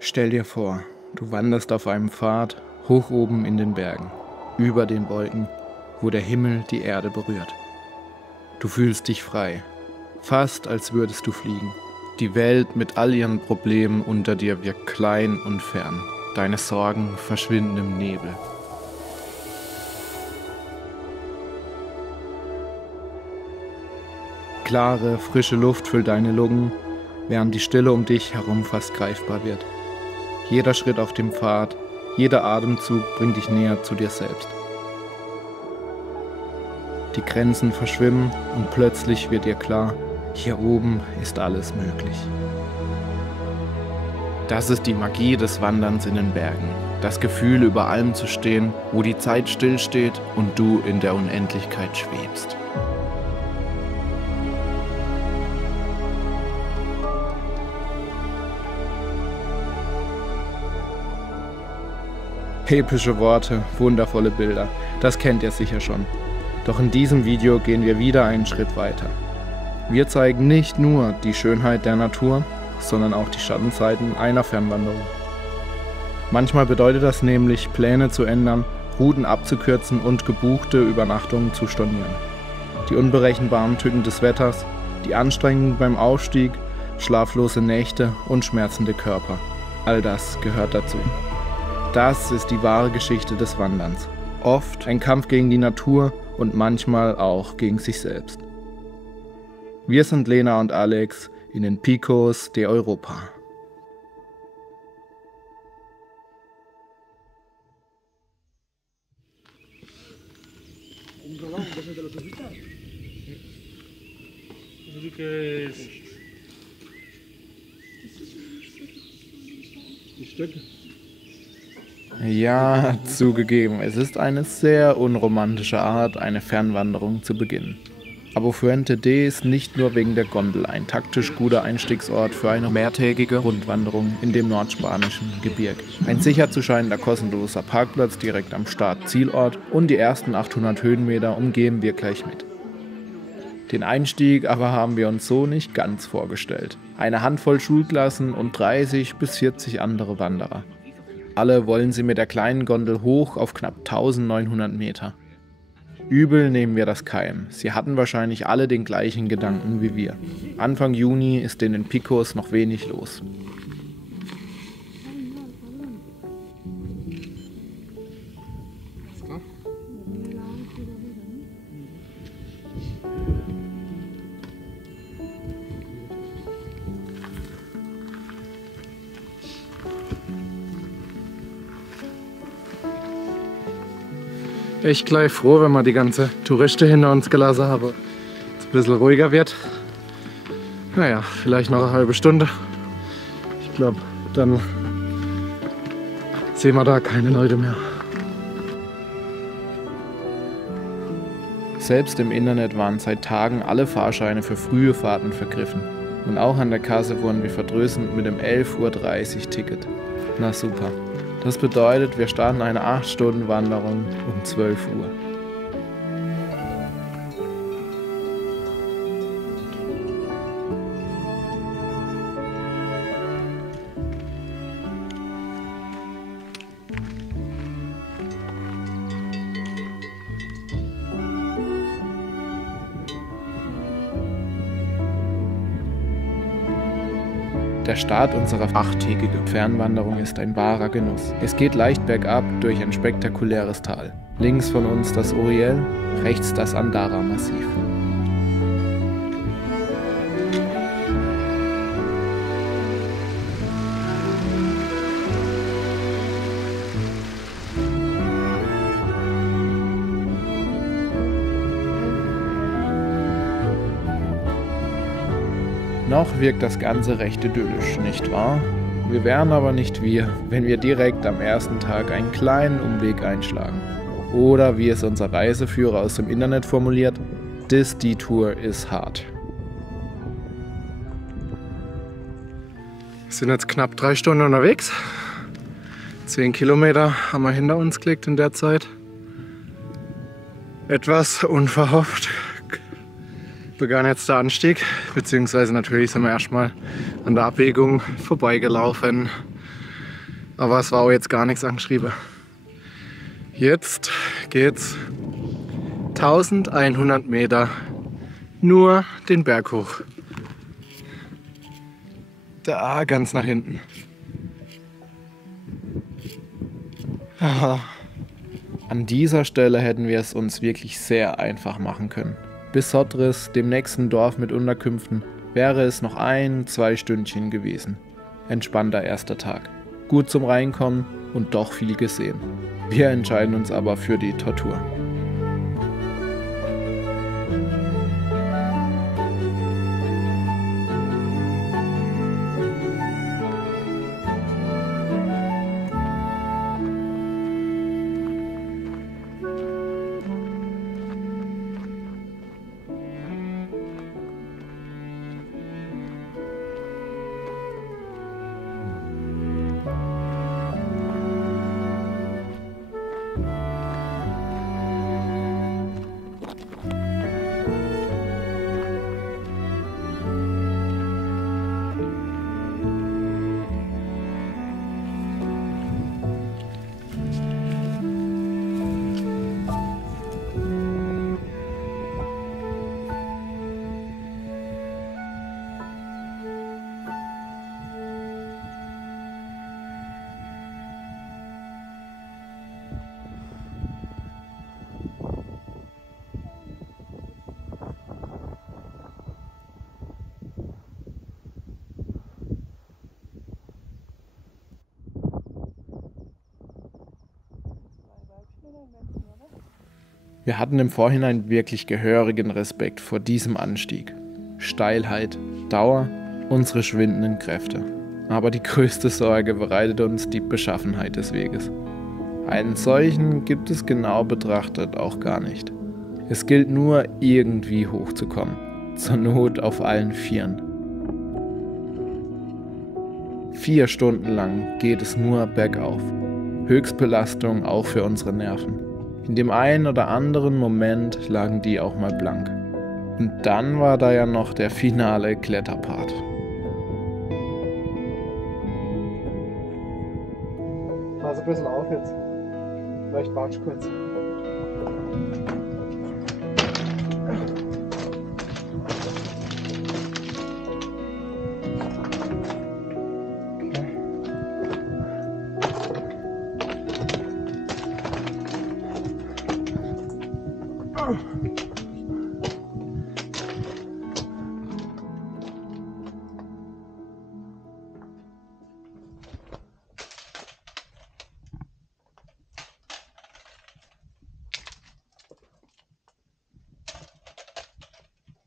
Stell dir vor, du wanderst auf einem Pfad hoch oben in den Bergen, über den Wolken, wo der Himmel die Erde berührt. Du fühlst dich frei, fast als würdest du fliegen. Die Welt mit all ihren Problemen unter dir wirkt klein und fern. Deine Sorgen verschwinden im Nebel. Klare, frische Luft füllt deine Lungen, während die Stille um dich herum fast greifbar wird. Jeder Schritt auf dem Pfad, jeder Atemzug bringt dich näher zu dir selbst. Die Grenzen verschwimmen und plötzlich wird dir klar, hier oben ist alles möglich. Das ist die Magie des Wanderns in den Bergen. Das Gefühl, über allem zu stehen, wo die Zeit stillsteht und du in der Unendlichkeit schwebst. Epische Worte, wundervolle Bilder, das kennt ihr sicher schon. Doch in diesem Video gehen wir wieder einen Schritt weiter. Wir zeigen nicht nur die Schönheit der Natur, sondern auch die Schattenseiten einer Fernwanderung. Manchmal bedeutet das nämlich, Pläne zu ändern, Routen abzukürzen und gebuchte Übernachtungen zu stornieren. Die unberechenbaren Tücken des Wetters, die Anstrengungen beim Aufstieg, schlaflose Nächte und schmerzende Körper. All das gehört dazu. Das ist die wahre Geschichte des Wanderns. Oft ein Kampf gegen die Natur und manchmal auch gegen sich selbst. Wir sind Lena und Alex in den Picos de Europa. Ja, zugegeben, es ist eine sehr unromantische Art, eine Fernwanderung zu beginnen. Aber Fuente D ist nicht nur wegen der Gondel ein taktisch guter Einstiegsort für eine mehrtägige Rundwanderung in dem nordspanischen Gebirge. Ein sicher zu scheinender kostenloser Parkplatz direkt am Start-Zielort und die ersten 800 Höhenmeter umgeben wir gleich mit. Den Einstieg aber haben wir uns so nicht ganz vorgestellt. Eine Handvoll Schulklassen und 30 bis 40 andere Wanderer. Alle wollen sie mit der kleinen Gondel hoch auf knapp 1900 Meter. Übel nehmen wir das keim. Sie hatten wahrscheinlich alle den gleichen Gedanken wie wir. Anfang Juni ist in den Picos noch wenig los. Echt gleich froh, wenn man die ganze Touristen hinter uns gelassen haben. Es ein bisschen ruhiger wird. Naja, vielleicht noch eine halbe Stunde. Ich glaube, dann sehen wir da keine Leute mehr. Selbst im Internet waren seit Tagen alle Fahrscheine für frühe Fahrten vergriffen. Und auch an der Kasse wurden wir verdrößend mit dem 11:30 Uhr Ticket. Na super. Das bedeutet, wir starten eine 8-Stunden-Wanderung um 12 Uhr. Der Start unserer 8-tägigen Fernwanderung ist ein wahrer Genuss. Es geht leicht bergab durch ein spektakuläres Tal. Links von uns das Oriel, rechts das Andara-Massiv. Noch wirkt das Ganze recht idyllisch, nicht wahr? Wir wären aber nicht wir, wenn wir direkt am ersten Tag einen kleinen Umweg einschlagen. Oder wie es unser Reiseführer aus dem Internet formuliert, this detour is hard. Wir sind jetzt knapp 3 Stunden unterwegs. 10 Kilometer haben wir hinter uns gelegt in der Zeit. Etwas unverhofft begann jetzt der Anstieg, beziehungsweise natürlich sind wir erstmal an der Abbiegung vorbeigelaufen. Aber es war auch jetzt gar nichts angeschrieben. Jetzt geht's 1100 Meter nur den Berg hoch. Da ganz nach hinten. An dieser Stelle hätten wir es uns wirklich sehr einfach machen können. Bis Sodres, dem nächsten Dorf mit Unterkünften, wäre es noch 1-2 Stündchen gewesen. Entspannter erster Tag. Gut zum Reinkommen und doch viel gesehen. Wir entscheiden uns aber für die Tortur. Wir hatten im Vorhinein wirklich gehörigen Respekt vor diesem Anstieg. Steilheit, Dauer, unsere schwindenden Kräfte. Aber die größte Sorge bereitet uns die Beschaffenheit des Weges. Einen solchen gibt es genau betrachtet auch gar nicht. Es gilt nur, irgendwie hochzukommen. Zur Not auf allen Vieren. 4 Stunden lang geht es nur bergauf. Höchstbelastung auch für unsere Nerven. In dem einen oder anderen Moment lagen die auch mal blank. Und dann war da ja noch der finale Kletterpart. Pass ein bisschen auf jetzt. Vielleicht watsch kurz.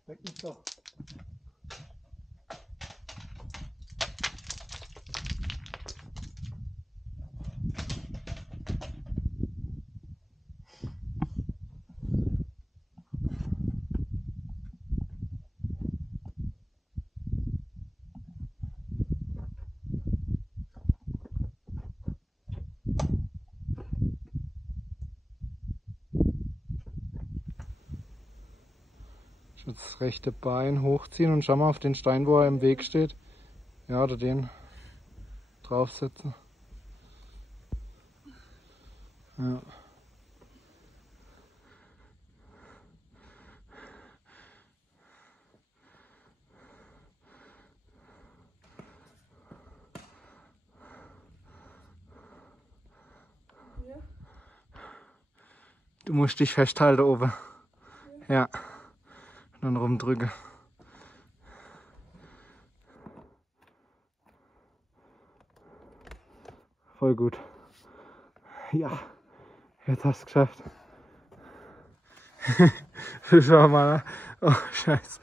Weg nicht doch. Das rechte Bein hochziehen und schau mal auf den Stein, wo er im Weg steht. Ja, oder den draufsetzen. Ja. Du musst dich festhalten oben. Ja. Dann rumdrücke. Voll gut. Ja, jetzt hast du es geschafft. Schau mal. Oh, Scheiße.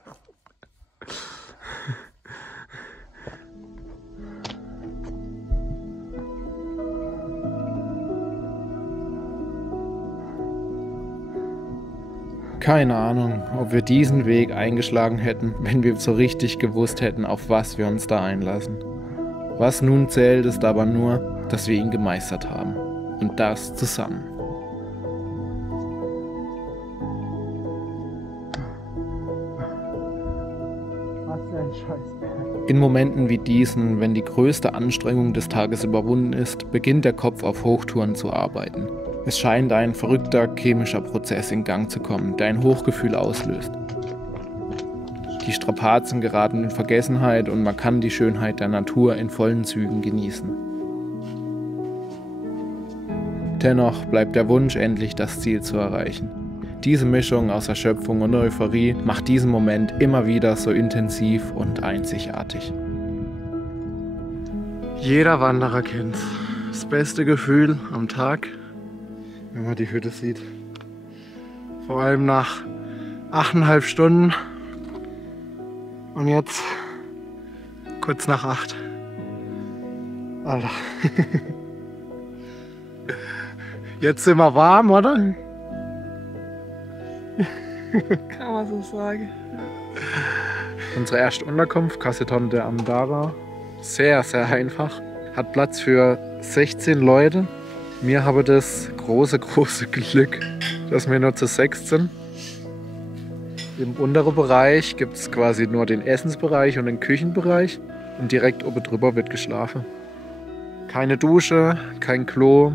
Keine Ahnung, ob wir diesen Weg eingeschlagen hätten, wenn wir so richtig gewusst hätten, auf was wir uns da einlassen. Was nun zählt, ist aber nur, dass wir ihn gemeistert haben. Und das zusammen. Was für ein Scheißberg. In Momenten wie diesen, wenn die größte Anstrengung des Tages überwunden ist, beginnt der Kopf auf Hochtouren zu arbeiten. Es scheint ein verrückter chemischer Prozess in Gang zu kommen, der ein Hochgefühl auslöst. Die Strapazen geraten in Vergessenheit und man kann die Schönheit der Natur in vollen Zügen genießen. Dennoch bleibt der Wunsch, endlich das Ziel zu erreichen. Diese Mischung aus Erschöpfung und Euphorie macht diesen Moment immer wieder so intensiv und einzigartig. Jeder Wanderer kennt's. Das beste Gefühl am Tag, wenn man die Hütte sieht. Vor allem nach 8,5 Stunden. Und jetzt kurz nach 8. Alter. Jetzt sind wir warm, oder? Kann man so sagen. Unsere erste Unterkunft, Caseton de Amdara. Sehr, sehr einfach. Hat Platz für 16 Leute. Wir haben das große Glück, dass wir nur zu 6 sind. Im unteren Bereich gibt es quasi nur den Essensbereich und den Küchenbereich. Und direkt oben drüber wird geschlafen. Keine Dusche, kein Klo.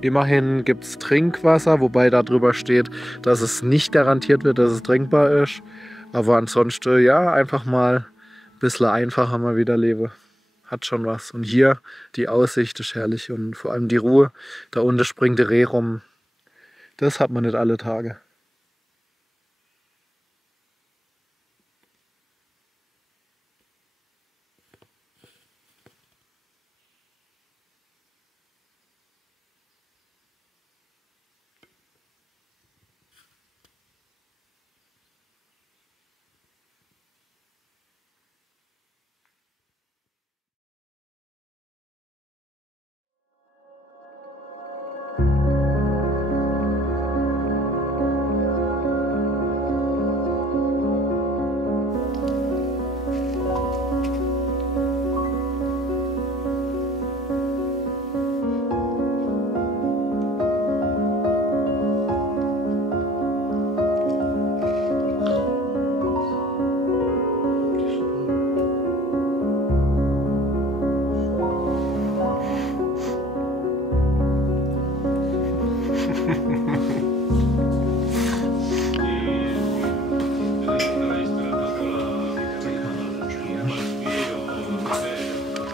Immerhin gibt es Trinkwasser, wobei da drüber steht, dass es nicht garantiert wird, dass es trinkbar ist. Aber ansonsten, ja, einfach mal ein bisschen einfacher mal wieder leben. Hat schon was. Und hier, die Aussicht ist herrlich und vor allem die Ruhe. Da unten springt der Reh rum. Das hat man nicht alle Tage.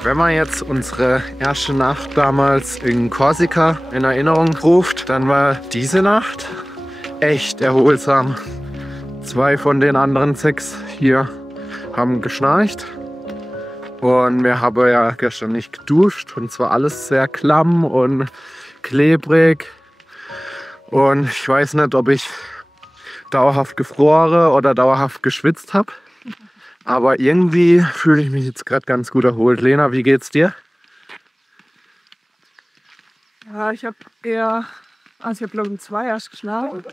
Wenn man jetzt unsere erste Nacht damals in Korsika in Erinnerung ruft, dann war diese Nacht echt erholsam. 2 von den anderen 6 hier haben geschnarcht. Und wir haben ja gestern nicht geduscht und zwar alles sehr klamm und klebrig. Und ich weiß nicht, ob ich dauerhaft gefroren oder dauerhaft geschwitzt habe. Aber irgendwie fühle ich mich jetzt gerade ganz gut erholt. Lena, wie geht's dir? Ja, ich habe eher, also ich habe glaube ich 2 erst geschlafen.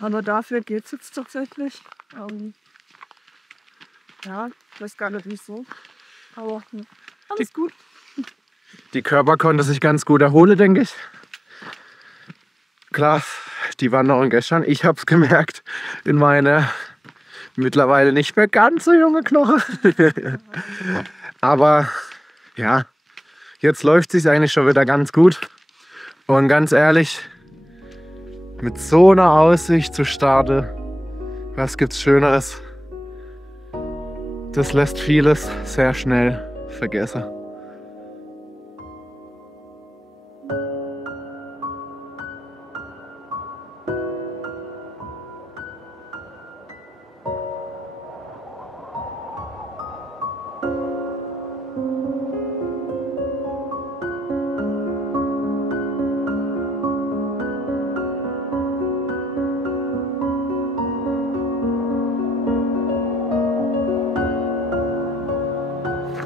Aber dafür geht es jetzt tatsächlich. Ja, ich weiß gar nicht wieso. Aber alles gut. Die Körper konnte sich ganz gut erholen, denke ich. Klar, die Wanderung gestern, ich habe es gemerkt in meine mittlerweile nicht mehr ganz so junge Knochen. Aber ja, jetzt läuft es sich eigentlich schon wieder ganz gut. Und ganz ehrlich, mit so einer Aussicht zu starten, was gibt's Schöneres? Das lässt vieles sehr schnell vergessen.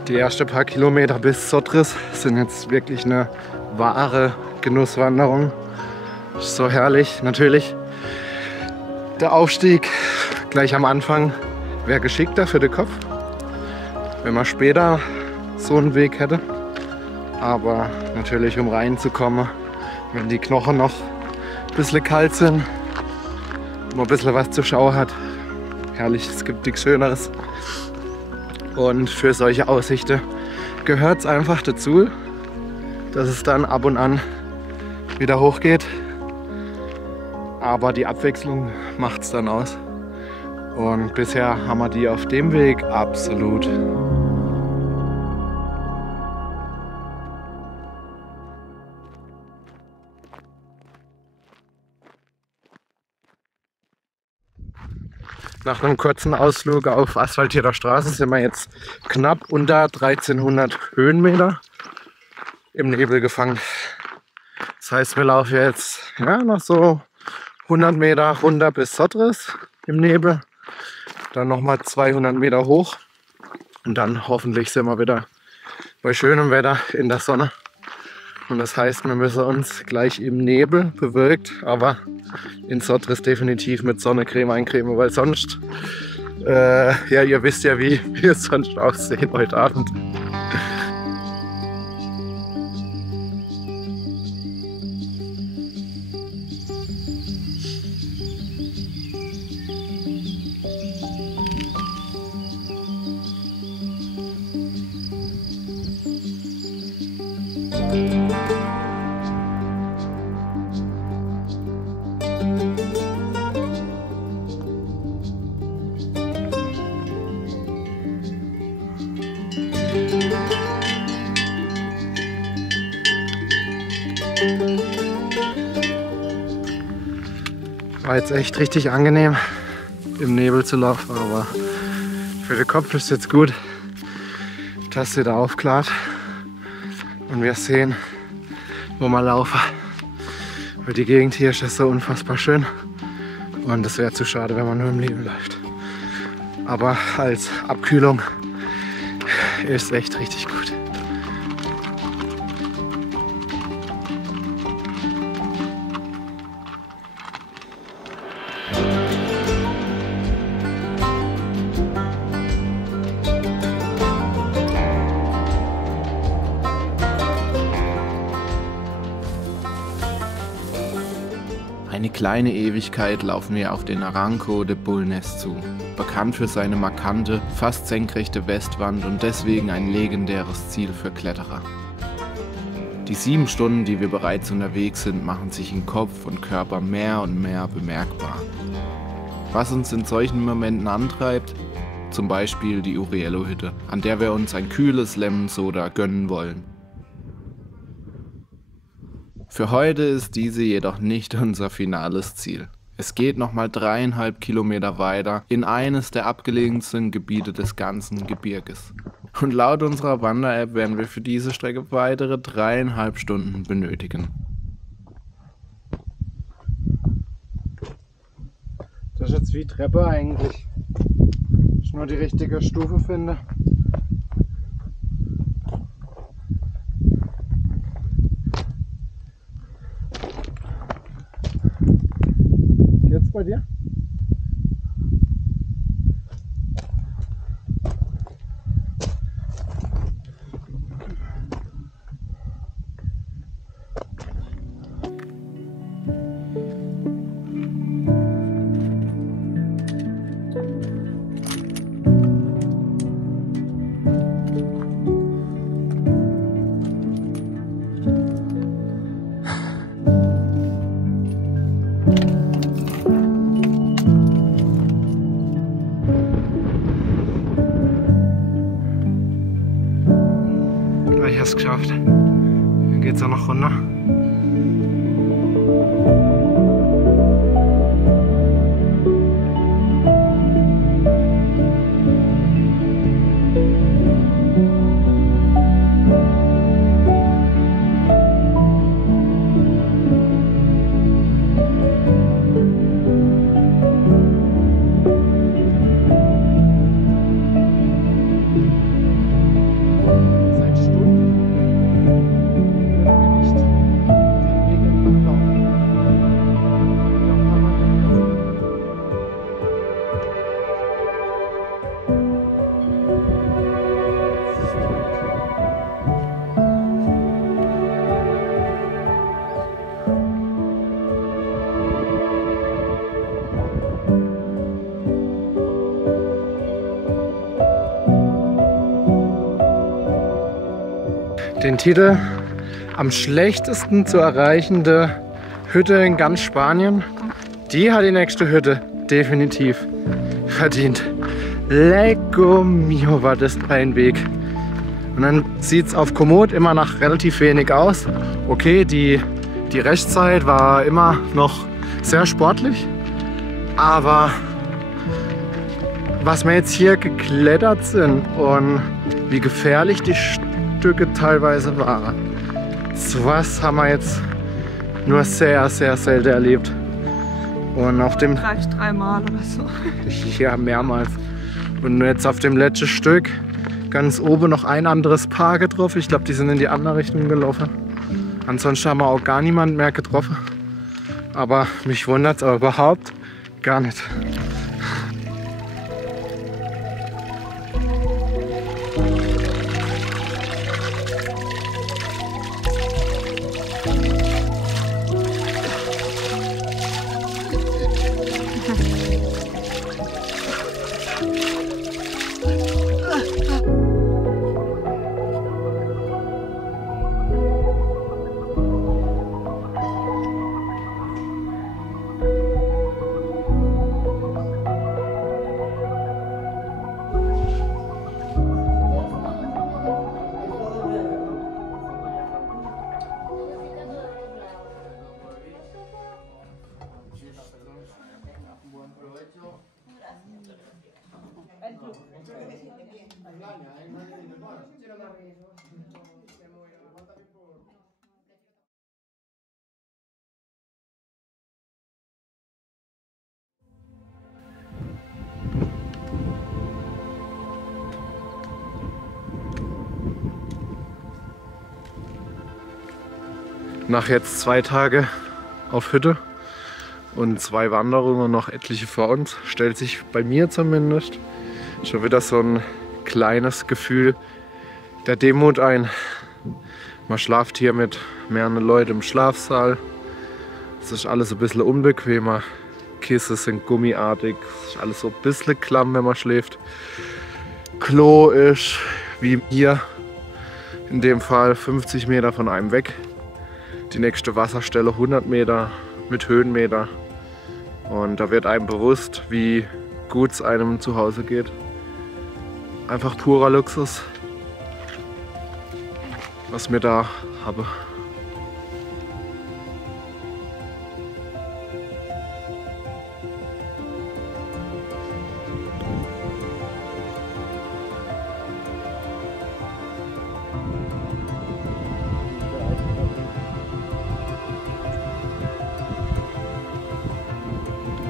Die ersten paar Kilometer bis Sotris sind jetzt wirklich eine wahre Genusswanderung. Ist so herrlich. Natürlich der Aufstieg gleich am Anfang wäre geschickter für den Kopf, wenn man später so einen Weg hätte. Aber natürlich, um reinzukommen, wenn die Knochen noch ein bisschen kalt sind, und man ein bisschen was zur Schau hat, Herrlich, es gibt nichts Schöneres. Und für solche Aussichten gehört es einfach dazu, dass es dann ab und an wieder hochgeht. Aber die Abwechslung macht es dann aus. Und bisher haben wir die auf dem Weg absolut. Nach einem kurzen Ausflug auf asphaltierter Straße sind wir jetzt knapp unter 1300 Höhenmeter im Nebel gefangen. Das heißt, wir laufen jetzt noch so 100 Meter runter bis Sodres im Nebel. Dann nochmal 200 Meter hoch. Und dann hoffentlich sind wir wieder bei schönem Wetter in der Sonne. Und das heißt, wir müssen uns gleich im Nebel bewölkt, aber in Sodres definitiv mit Sonnencreme eincremen, weil sonst, ihr wisst ja, wie wir sonst aussehen heute Abend. War jetzt echt richtig angenehm, im Nebel zu laufen, aber für den Kopf ist jetzt gut, dass sie da aufklart und wir sehen, wo wir laufen. Weil die Gegend hier ist so unfassbar schön und es wäre zu schade, wenn man nur im Nebel läuft. Aber als Abkühlung ist echt richtig gut. Eine kleine Ewigkeit laufen wir auf den Arranco de Bulnes zu, bekannt für seine markante, fast senkrechte Westwand und deswegen ein legendäres Ziel für Kletterer. Die 7 Stunden, die wir bereits unterwegs sind, machen sich in Kopf und Körper mehr und mehr bemerkbar. Was uns in solchen Momenten antreibt? Zum Beispiel die Urielo-Hütte, an der wir uns ein kühles Lemon Soda gönnen wollen. Für heute ist diese jedoch nicht unser finales Ziel. Es geht nochmal 3,5 Kilometer weiter in eines der abgelegensten Gebiete des ganzen Gebirges. Und laut unserer Wander-App werden wir für diese Strecke weitere 3,5 Stunden benötigen. Das ist jetzt wie Treppe eigentlich. Ich nur die richtige Stufe finde. Geht's bei dir? Gleich hast du es geschafft. Dann geht's auch noch runter. Seit Stunden können wir nicht den Titel am schlechtesten zu erreichende Hütte in ganz Spanien. Die hat die nächste Hütte definitiv verdient. Lecco mio, war das ein Weg. Und dann sieht es auf Komoot immer nach relativ wenig aus. Okay, die Restzeit war immer noch sehr sportlich, aber was wir jetzt hier geklettert sind und wie gefährlich die Stücke teilweise waren, sowas haben wir jetzt nur sehr, sehr selten erlebt. Und auf dem... Vielleicht 3 Mal oder so. Ja, mehrmals. Und jetzt auf dem letzten Stück ganz oben noch ein anderes Paar getroffen. Ich glaube, die sind in die andere Richtung gelaufen. Ansonsten haben wir auch gar niemanden mehr getroffen. Aber mich wundert es aber überhaupt gar nicht. Nach jetzt 2 Tage auf Hütte und 2 Wanderungen und noch etliche vor uns, stellt sich bei mir zumindest schon wieder so ein kleines Gefühl der Demut ein. Man schlaft hier mit mehreren Leuten im Schlafsaal. Es ist alles ein bisschen unbequemer. Kissen sind gummiartig. Es ist alles so ein bisschen klamm, wenn man schläft. Klo ist wie hier in dem Fall 50 Meter von einem weg. Die nächste Wasserstelle 100 Meter mit Höhenmeter. Und da wird einem bewusst, wie gut es einem zu Hause geht. Einfach purer Luxus, was mir da habe.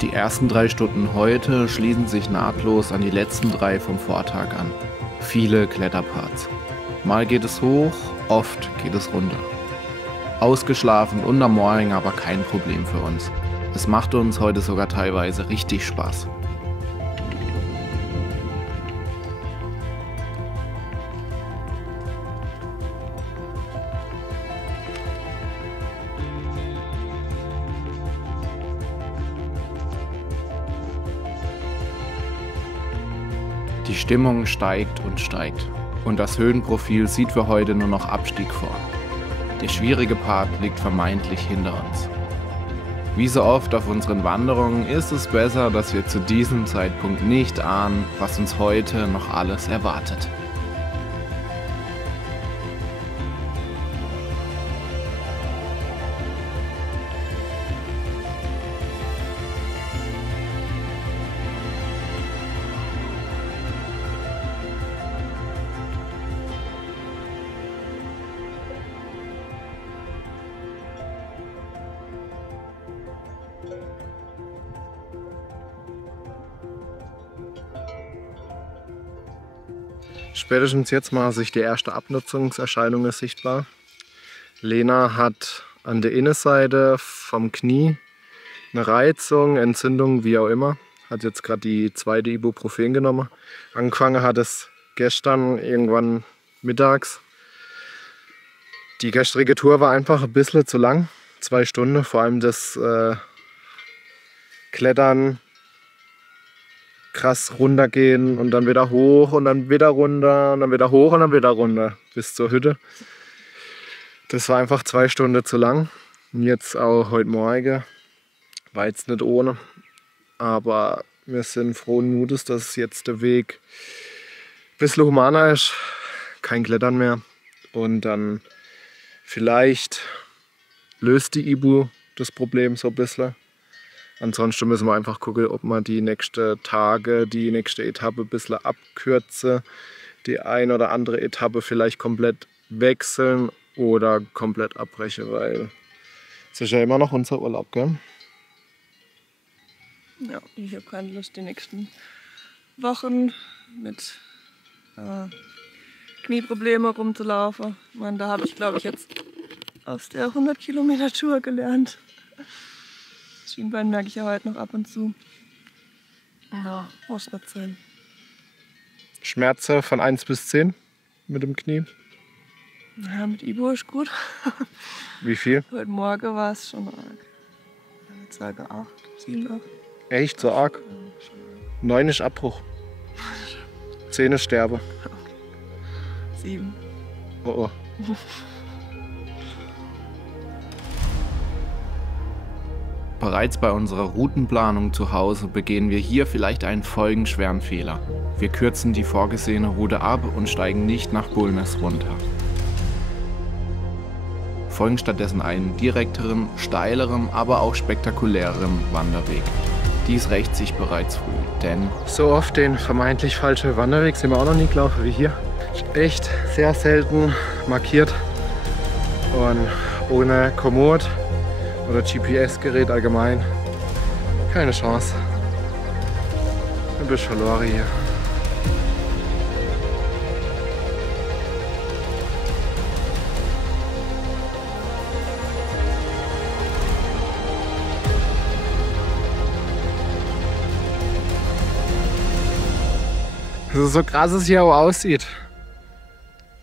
Die ersten 3 Stunden heute schließen sich nahtlos an die letzten 3 vom Vortag an. Viele Kletterparts. Mal geht es hoch, oft geht es runter. Ausgeschlafen und am Morgen aber kein Problem für uns. Es macht uns heute sogar teilweise richtig Spaß. Die Stimmung steigt und steigt und das Höhenprofil sieht für heute nur noch Abstieg vor. Der schwierige Part liegt vermeintlich hinter uns. Wie so oft auf unseren Wanderungen ist es besser, dass wir zu diesem Zeitpunkt nicht ahnen, was uns heute noch alles erwartet. Spätestens jetzt mal sich die erste Abnutzungserscheinung ist sichtbar. Lena hat an der Innenseite vom Knie eine Reizung, Entzündung, wie auch immer. Hat jetzt gerade die 2. Ibuprofen genommen. Angefangen hat es gestern irgendwann mittags. Die gestrige Tour war einfach ein bisschen zu lang. 2 Stunden, vor allem das Klettern, krass runtergehen und dann wieder hoch und dann wieder runter und dann wieder hoch und dann wieder runter bis zur Hütte. Das war einfach 2 Stunden zu lang. Und jetzt auch heute Morgen. War jetzt nicht ohne. Aber wir sind frohen Mutes, dass jetzt der Weg ein bisschen humaner ist. Kein Klettern mehr. Und dann vielleicht löst die Ibu das Problem so ein bisschen. Ansonsten müssen wir einfach gucken, ob wir die nächsten Tage, die nächste Etappe ein bisschen abkürzen. Die ein oder andere Etappe vielleicht komplett wechseln oder komplett abbrechen, weil es ist ja immer noch unser Urlaub, gell? Ja, ich habe keine Lust, die nächsten Wochen mit Knieprobleme rumzulaufen. Ich meine, da habe ich, glaube ich, jetzt aus der 100 Kilometer Tour gelernt. Das Schienbein merke ich ja heute noch ab und zu. Ja, muss nicht sein. Schmerzen von 1 bis 10 mit dem Knie. Ja, mit Ibo ist gut. Wie viel? Heute Morgen war es schon arg. Ich würde sagen 8, 7, 8. Echt so arg? 9 ist Abbruch. 10 ist Sterbe. 7. Oh oh. Bereits bei unserer Routenplanung zu Hause begehen wir hier vielleicht einen folgenschweren Fehler. Wir kürzen die vorgesehene Route ab und steigen nicht nach Bulnes runter. Folgen stattdessen einen direkteren, steileren, aber auch spektakuläreren Wanderweg. Dies rächt sich bereits früh, denn So oft den vermeintlich falschen Wanderweg sind wir auch noch nie gelaufen wie hier. Echt sehr selten markiert und ohne Komoot oder GPS-Gerät allgemein keine Chance. Du bist verloren hier. So krass es hier auch aussieht.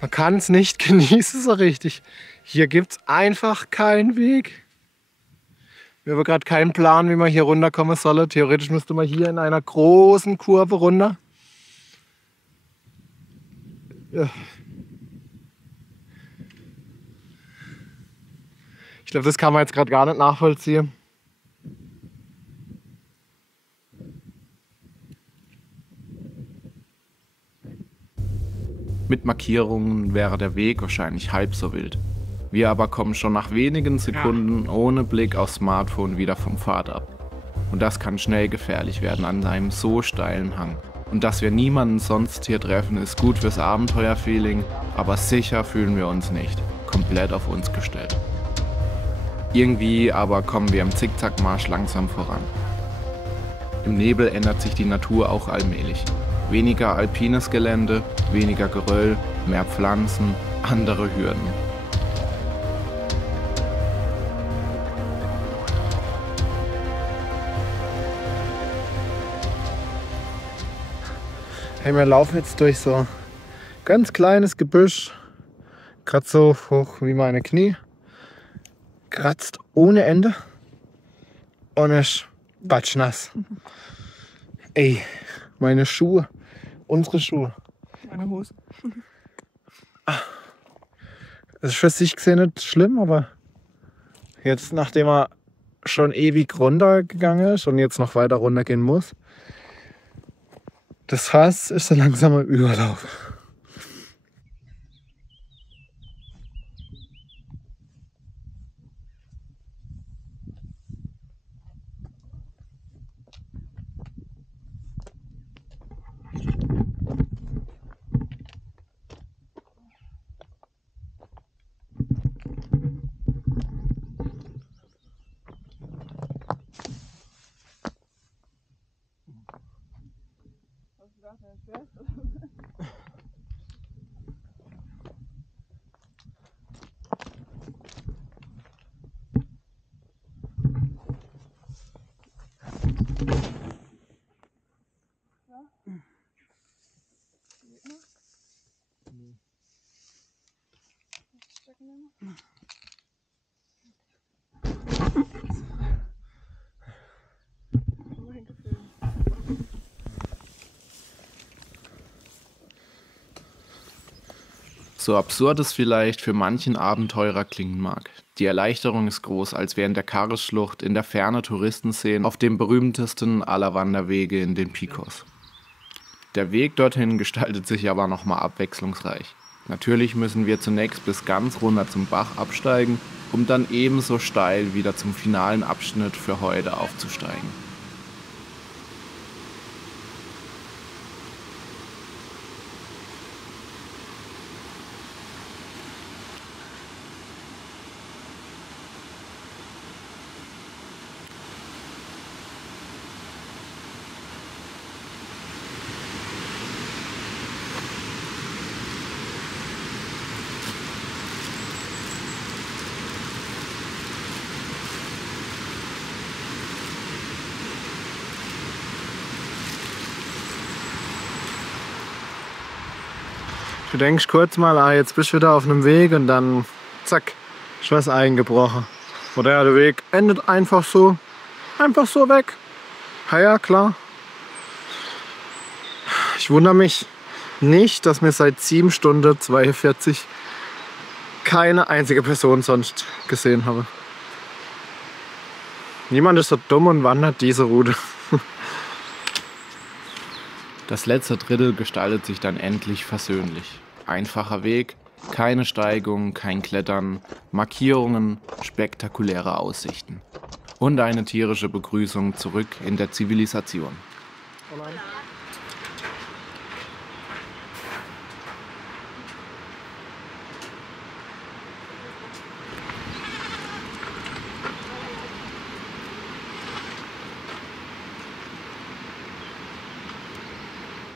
Man kann es nicht genießen so richtig. Hier gibt es einfach keinen Weg. Wir haben gerade keinen Plan, wie man hier runterkommen soll. Theoretisch müsste man hier in einer großen Kurve runter. Ja. Ich glaube, das kann man jetzt gerade gar nicht nachvollziehen. mit Markierungen wäre der Weg wahrscheinlich halb so wild. Wir aber kommen schon nach wenigen Sekunden ohne Blick aufs Smartphone wieder vom Pfad ab. Und das kann schnell gefährlich werden an einem so steilen Hang. Und dass wir niemanden sonst hier treffen, ist gut fürs Abenteuerfeeling, aber sicher fühlen wir uns nicht. Komplett auf uns gestellt. Irgendwie aber kommen wir im Zickzackmarsch langsam voran. Im Nebel ändert sich die Natur auch allmählich. Weniger alpines Gelände, weniger Geröll, mehr Pflanzen, andere Hürden. Hey, wir laufen jetzt durch so ganz kleines Gebüsch, gerade so hoch wie meine Knie, kratzt ohne Ende und ist batschnass. Ey, meine Schuhe, unsere Schuhe. Meine Hose. Das ist für sich gesehen nicht schlimm, aber jetzt, nachdem er schon ewig runtergegangen ist und jetzt noch weiter runtergehen muss, das Fass ist so langsam im Überlauf. So absurd es vielleicht für manchen Abenteurer klingen mag. Die Erleichterung ist groß, als während der Karisschlucht in der Ferne Touristen sehen, auf dem berühmtesten aller Wanderwege in den Picos. Der Weg dorthin gestaltet sich aber nochmal abwechslungsreich. Natürlich müssen wir zunächst bis ganz runter zum Bach absteigen, um dann ebenso steil wieder zum finalen Abschnitt für heute aufzusteigen. Du denkst kurz mal, jetzt bist du wieder auf einem Weg und dann zack, ist was eingebrochen. Oder ja, der Weg endet einfach so weg. Ja, klar. Ich wundere mich nicht, dass wir seit 7 Stunden 42 keine einzige Person sonst gesehen haben. Niemand ist so dumm und wandert diese Route. Das letzte Drittel gestaltet sich dann endlich versöhnlich. Einfacher Weg, keine Steigung, kein Klettern, Markierungen, spektakuläre Aussichten. Und eine tierische Begrüßung zurück in der Zivilisation.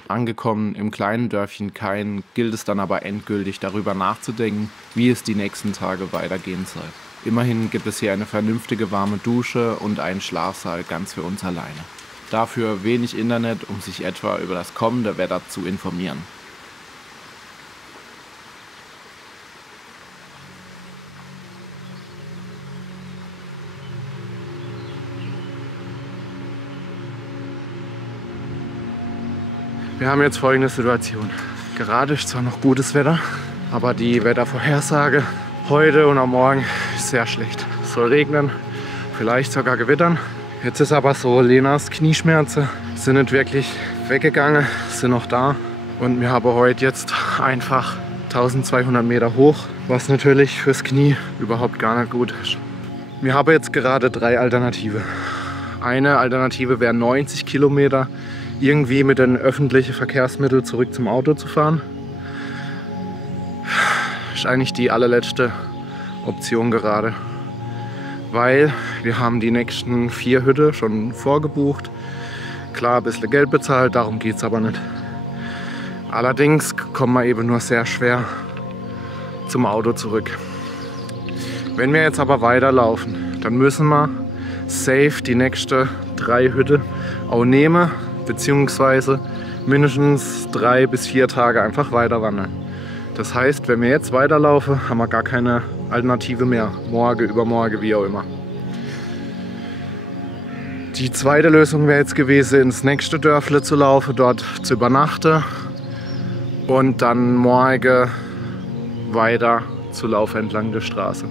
Angekommen im kleinen Dörfchen Kain gilt es dann aber endgültig darüber nachzudenken, wie es die nächsten Tage weitergehen soll. Immerhin gibt es hier eine vernünftige warme Dusche und einen Schlafsaal ganz für uns alleine. Dafür wenig Internet, um sich etwa über das kommende Wetter zu informieren. Wir haben jetzt folgende Situation. Gerade ist zwar noch gutes Wetter, aber die Wettervorhersage heute und am Morgen ist sehr schlecht. Es soll regnen, vielleicht sogar gewittern. Jetzt ist aber so, Lenas Knieschmerzen sind nicht wirklich weggegangen, sind noch da. Und wir haben heute jetzt einfach 1200 Meter hoch, was natürlich fürs Knie überhaupt gar nicht gut ist. Wir haben jetzt gerade 3 Alternativen. Eine Alternative wäre 90 Kilometer irgendwie mit den öffentlichen Verkehrsmitteln zurück zum Auto zu fahren. Ist eigentlich die allerletzte Option gerade. Weil wir haben die nächsten 4 Hütten schon vorgebucht. Klar, ein bisschen Geld bezahlt, darum geht es aber nicht. Allerdings kommen wir eben nur sehr schwer zum Auto zurück. Wenn wir jetzt aber weiterlaufen, dann müssen wir safe die nächsten 3 Hütten auch nehmen, beziehungsweise mindestens 3 bis 4 Tage einfach weiter wandern. Das heißt, wenn wir jetzt weiterlaufen, haben wir gar keine Alternative mehr. Morgen, übermorgen, wie auch immer. Die zweite Lösung wäre jetzt gewesen, ins nächste Dörfle zu laufen, dort zu übernachten und dann morgen weiter zu laufen entlang der Straße.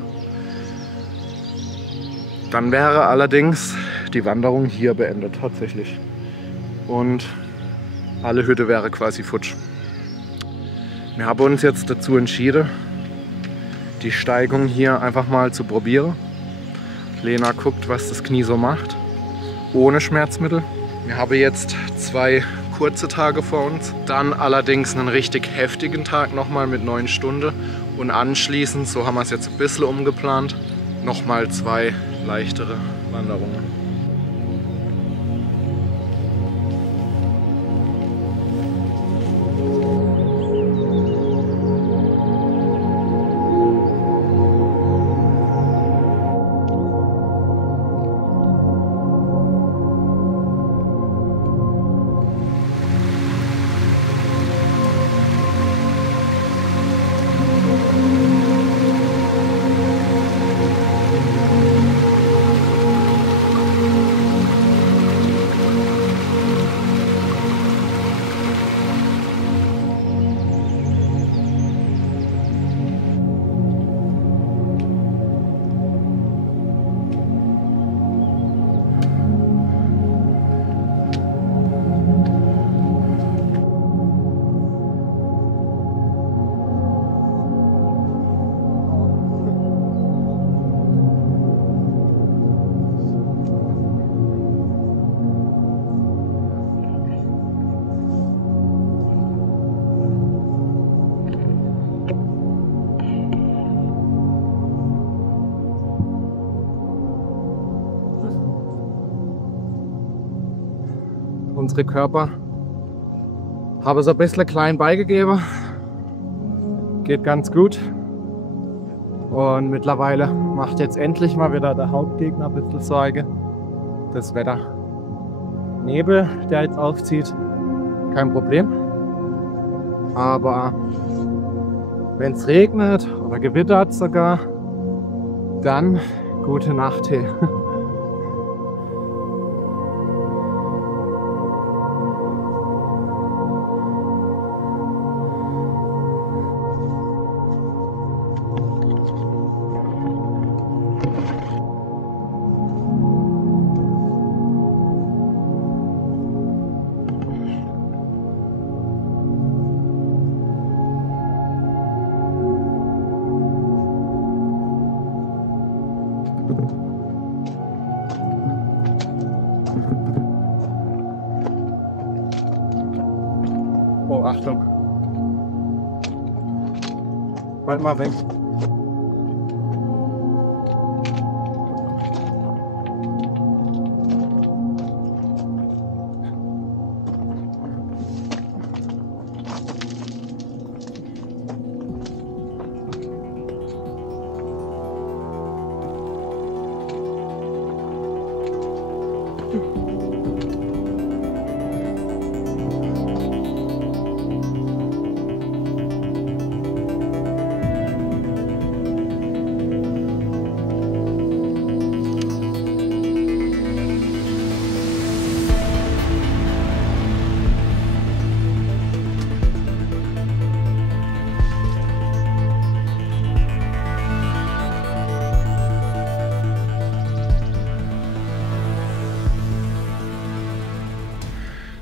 Dann wäre allerdings die Wanderung hier beendet tatsächlich. Und alle Hütte wäre quasi futsch. Wir haben uns jetzt dazu entschieden, die Steigung hier einfach mal zu probieren. Lena guckt, was das Knie so macht, ohne Schmerzmittel. Wir haben jetzt 2 kurze Tage vor uns, dann allerdings einen richtig heftigen Tag nochmal mit 9 Stunden und anschließend, so haben wir es jetzt ein bisschen umgeplant, nochmal 2 leichtere Wanderungen. unsere Körper haben so ein bisschen klein beigegeben. Geht ganz gut. Und mittlerweile macht jetzt endlich mal wieder der Hauptgegner ein bisschen Sorge. Das Wetter. Nebel, der jetzt aufzieht, kein Problem. Aber wenn es regnet oder gewittert sogar, dann gute Nacht hier. Oh, Achtung. Bald mal weg.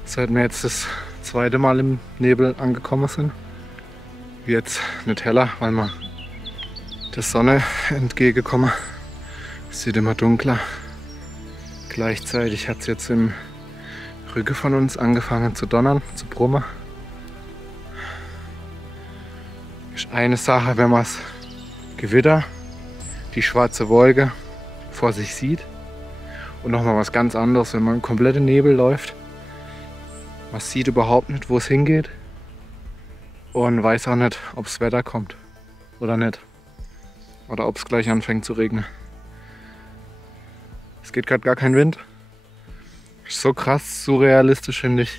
Seit wir jetzt das zweite Mal im Nebel angekommen sind. Jetzt nicht heller, weil wir der Sonne entgegenkommen. Es wird immer dunkler. Gleichzeitig hat es jetzt im Rücken von uns angefangen zu donnern, zu brummen. Ist eine Sache, wenn man das Gewitter, die schwarze Wolke vor sich sieht. Und nochmal was ganz anderes, wenn man komplett in Nebel läuft. Man sieht überhaupt nicht, wo es hingeht und weiß auch nicht, ob das Wetter kommt oder nicht. Oder ob es gleich anfängt zu regnen. Es geht gerade gar kein Wind. Ist so krass, surrealistisch, finde ich.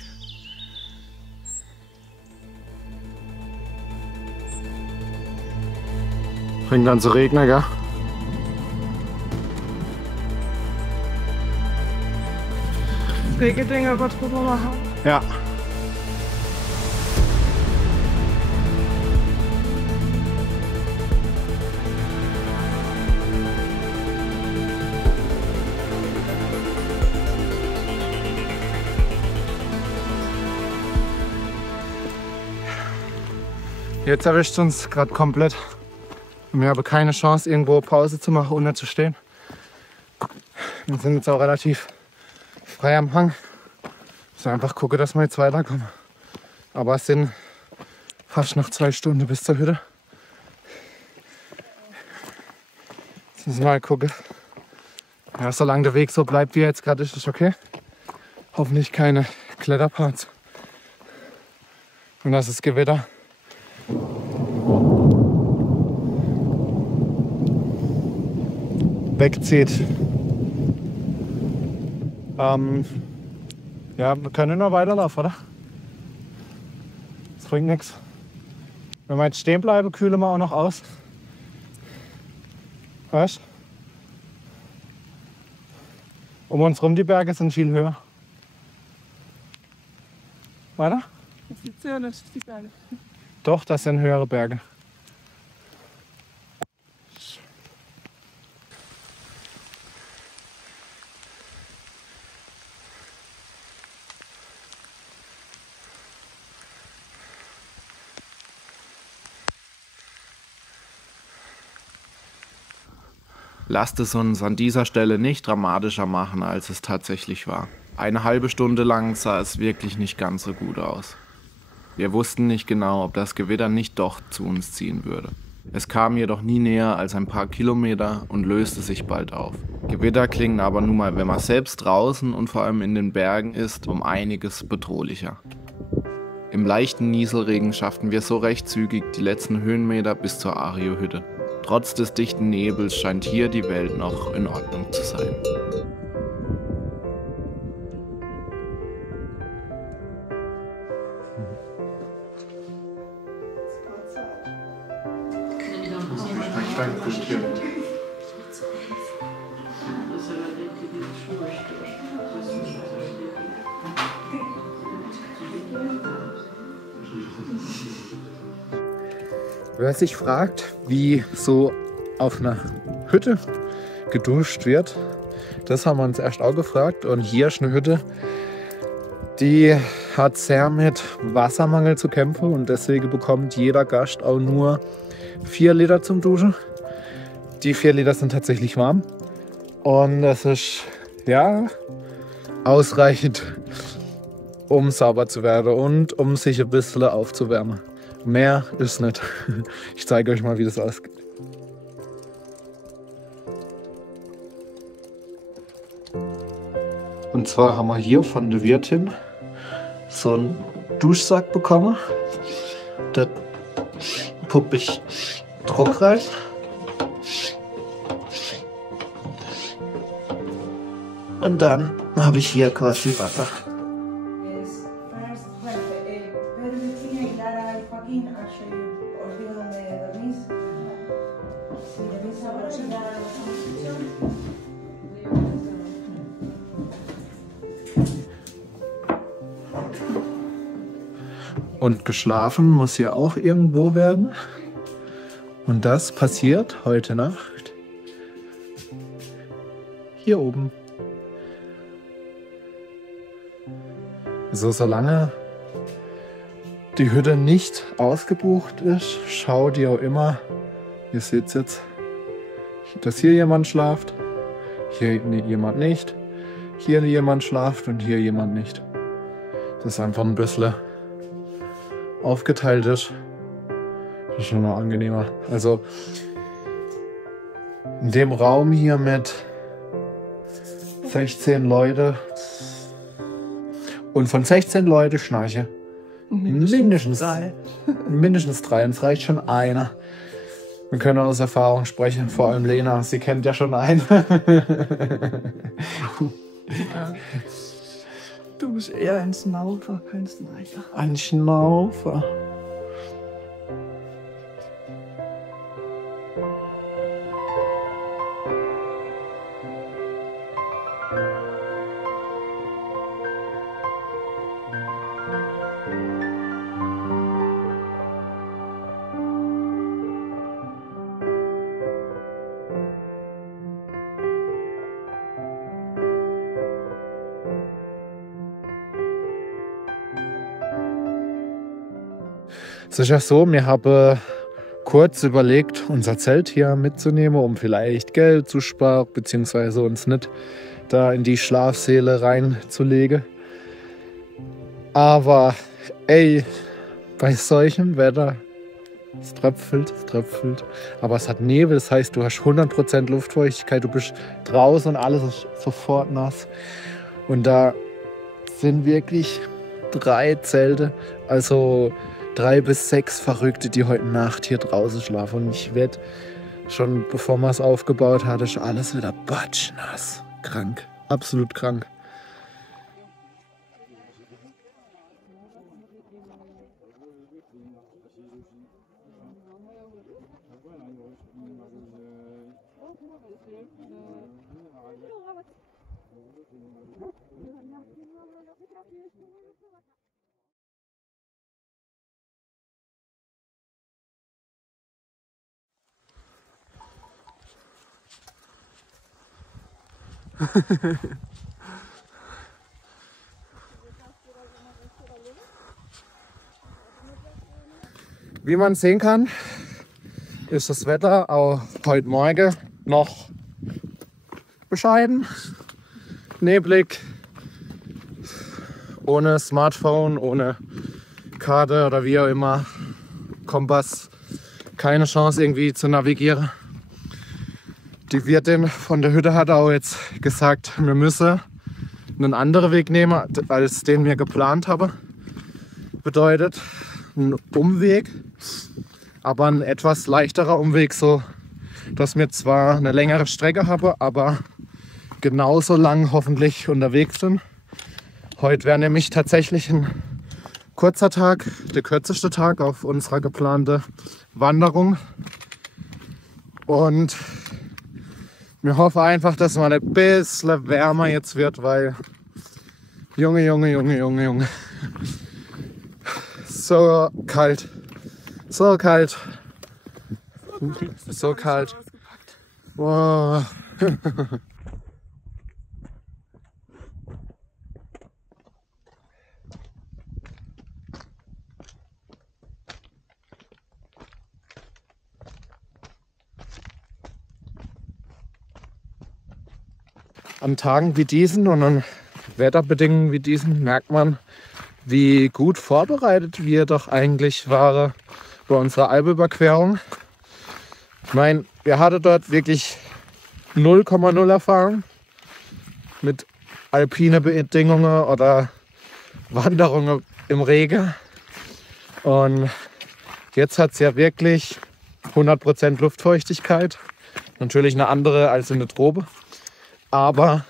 Fängt an zu regnen, gell? Regendinger aber drüber machen. Ja. Jetzt erwischt es uns gerade komplett. Und wir haben keine Chance, irgendwo Pause zu machen, ohne zu stehen. Wir sind jetzt auch relativ frei am Hang. So einfach gucken, dass wir jetzt weiterkommen. Aber es sind fast noch 2 Stunden bis zur Hütte. Jetzt müssen wir mal gucken. Ja, solange der Weg so bleibt, wie er jetzt gerade ist, ist okay. Hoffentlich keine Kletterparts. Und das ist Gewitter. Wegzieht. Ja, wir können noch weiterlaufen, oder? Das bringt nichts. Wenn wir jetzt stehen bleiben, kühlen wir auch noch aus. Weißt du? Um uns rum die Berge sind viel höher. Weiter? Das sieht ja nicht die Berge. Doch, das sind höhere Berge. Lasst es uns an dieser Stelle nicht dramatischer machen, als es tatsächlich war. Eine halbe Stunde lang sah es wirklich nicht ganz so gut aus. Wir wussten nicht genau, ob das Gewitter nicht doch zu uns ziehen würde. Es kam jedoch nie näher als ein paar Kilometer und löste sich bald auf. Gewitter klingen aber nun mal, wenn man selbst draußen und vor allem in den Bergen ist, um einiges bedrohlicher. Im leichten Nieselregen schafften wir so recht zügig die letzten Höhenmeter bis zur Ario-Hütte. Trotz des dichten Nebels scheint hier die Welt noch in Ordnung zu sein. Wer sich fragt, wie so auf einer Hütte geduscht wird, das haben wir uns erst auch gefragt. Und hier ist eine Hütte, die hat sehr mit Wassermangel zu kämpfen und deswegen bekommt jeder Gast auch nur 4 Liter zum Duschen. Die 4 Liter sind tatsächlich warm und das ist ja ausreichend, um sauber zu werden und um sich ein bisschen aufzuwärmen. Mehr ist nicht. Ich zeige euch mal, wie das ausgeht. Und zwar haben wir hier von der Wirtin so einen Duschsack bekommen. Da puppe ich Druck rein. Und dann habe ich hier quasi Wasser. Und geschlafen muss hier auch irgendwo werden. Und das passiert heute Nacht hier oben. So, solange die Hütte nicht ausgebucht ist, schaut ihr auch immer, ihr seht jetzt, dass hier jemand schlaft, hier jemand nicht, hier jemand schlaft und hier jemand nicht. Das ist einfach ein bisschen aufgeteilt ist. Das ist schon noch angenehmer. Also in dem Raum hier mit 16 Leute und von 16 Leute schnarche mindestens 3. Mindestens 3. Und es reicht schon einer. Wir können aus Erfahrung sprechen, vor allem Lena, sie kennt ja schon einen. Du bist eher ein Schnaufer, kein Schnarcher. Ein Schnaufer. Es ist ja so, wir haben kurz überlegt, unser Zelt hier mitzunehmen, um vielleicht Geld zu sparen, beziehungsweise uns nicht da in die Schlafsäle reinzulegen. Aber ey, bei solchem Wetter, es tröpfelt. Aber es hat Nebel, das heißt, du hast 100% Luftfeuchtigkeit, du bist draußen und alles ist sofort nass. Und da sind wirklich 3 Zelte, also 3 bis 6 Verrückte, die heute Nacht hier draußen schlafen. Und ich wette, schon bevor man es aufgebaut hat, ist alles wieder batschnass. Krank, absolut krank. Wie man sehen kann, ist das Wetter auch heute Morgen noch bescheiden. Neblig, ohne Smartphone, ohne Karte oder wie auch immer, Kompass keine Chance irgendwie zu navigieren. Die Wirtin von der Hütte hat auch jetzt gesagt, wir müssen einen anderen Weg nehmen, als den wir geplant haben. Bedeutet ein Umweg, aber ein etwas leichterer Umweg, so dass wir zwar eine längere Strecke haben, aber genauso lang hoffentlich unterwegs sind. Heute wäre nämlich tatsächlich ein kurzer Tag, der kürzeste Tag auf unserer geplanten Wanderung. Und wir hoffen einfach, dass es mal ein bisschen wärmer jetzt wird, weil Junge. So kalt. So kalt. So kalt. Wow. An Tagen wie diesen und an Wetterbedingungen wie diesen merkt man, wie gut vorbereitet wir doch eigentlich waren bei unserer Alpenüberquerung. Ich meine, wir hatten dort wirklich 0,0 Erfahrung mit alpinen Bedingungen oder Wanderungen im Regen. Und jetzt hat es ja wirklich 100% Luftfeuchtigkeit. Natürlich eine andere als in der Trope. Aber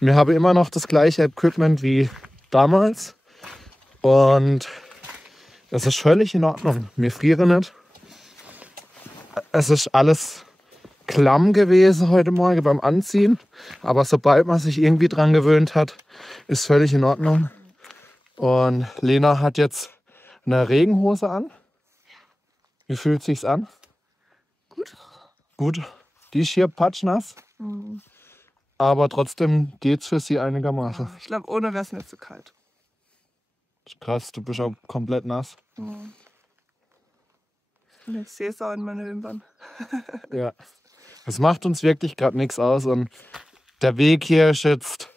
wir haben immer noch das gleiche Equipment wie damals. Und das ist völlig in Ordnung. Wir frieren nicht. Es ist alles klamm gewesen heute Morgen beim Anziehen. Aber sobald man sich irgendwie dran gewöhnt hat, ist völlig in Ordnung. Und Lena hat jetzt eine Regenhose an. Wie fühlt sich's an? Gut. Gut. Die ist hier patschnass. Mhm. Aber trotzdem geht's für sie einigermaßen. Ich glaube, ohne wäre es nicht so kalt. Krass, du bist auch komplett nass. Mhm. Und ich sehe es auch in meinen Wimpern. Ja. Es macht uns wirklich gerade nichts aus. Und der Weg hier ist jetzt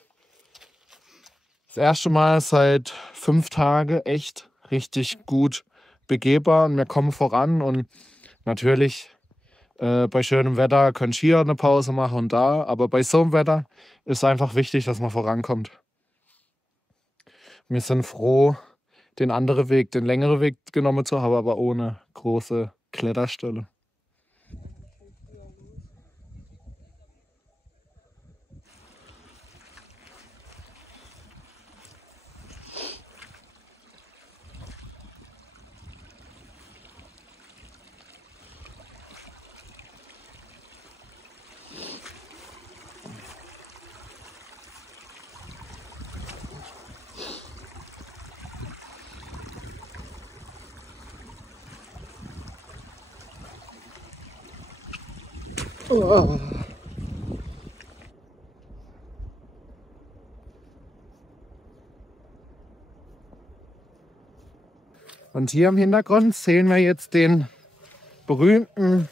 das erste Mal seit 5 Tagen echt richtig gut begehbar. Und wir kommen voran. Und natürlich bei schönem Wetter könnt ihr hier eine Pause machen und da. Aber bei so einem Wetter ist einfach wichtig, dass man vorankommt. Wir sind froh, den anderen Weg, den längeren Weg genommen zu haben, aber ohne große Kletterstelle. Oh. Und hier im Hintergrund sehen wir jetzt den berühmten